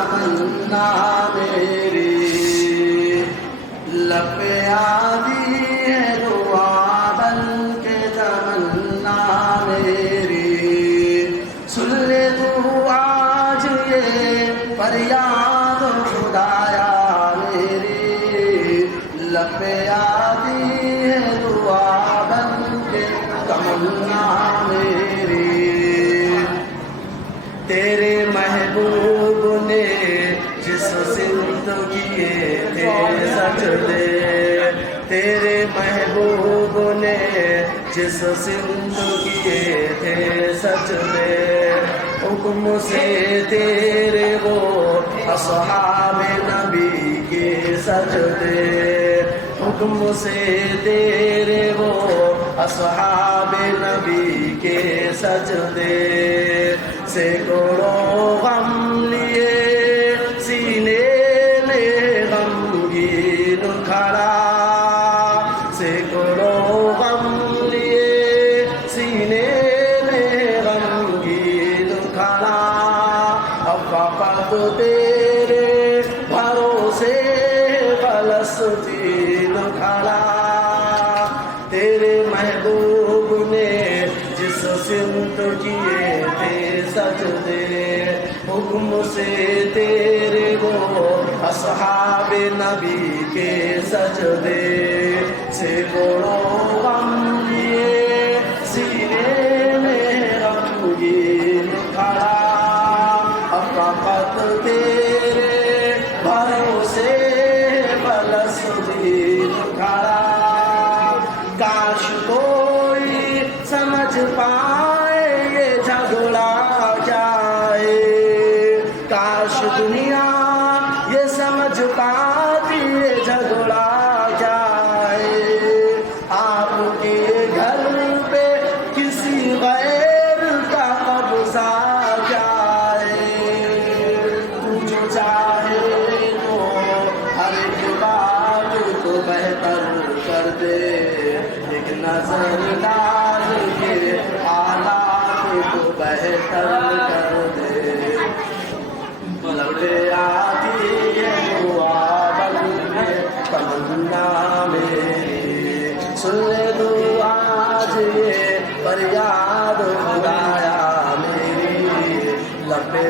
तमन्ना मेरी, लब पे आती है दुआ बन के तमन्ना मेरी। सुन ले तू आज ये फरियाद खुदाया मेरी, लब पे आती है दुआ बन के तमन्ना मेरी। तेरे महबूब ने जिस सिमत किए थे सजदे, तेरे महबूब ने जिस सिमत किए थे सजदे, हुक्म से तेरे वो असहाबे नबी के सजदे, हुक्म से तेरे वो असहाबे नबी के सजदे। सैकड़ों गम लिए सीने में गमगीन खड़ा, सैकड़ों गम लिए सीने में गमगीन खड़ा। अब फकत तेरे भरोसे फलस्तीन खड़ा। तेरे महबूब ने जिस सिमत किए थे सजदे, हुक्म से तेरे वो असहाबे नबी के सजदे। सैकड़ों गम लिए सीने में गमगीन खड़ा, अब फकत तेरे भरोसे फलस्तीन खड़ा। काश कोई समझ पाए ये झगड़ा जाए, काश दुनिया ये समझ पाती ये झगड़ा जाए। आपके घर पे किसी गैर का कब्जा जाए, तू जो चाहे तो हर एक बात को बेहतर कर दे, एक नजर डाल के हालात को बेहतर कर दे। लबे आती है दुआ बन के तमन्ना मेरी, सुन ले तू आज ये फरियाद खुदाया मेरी, लबे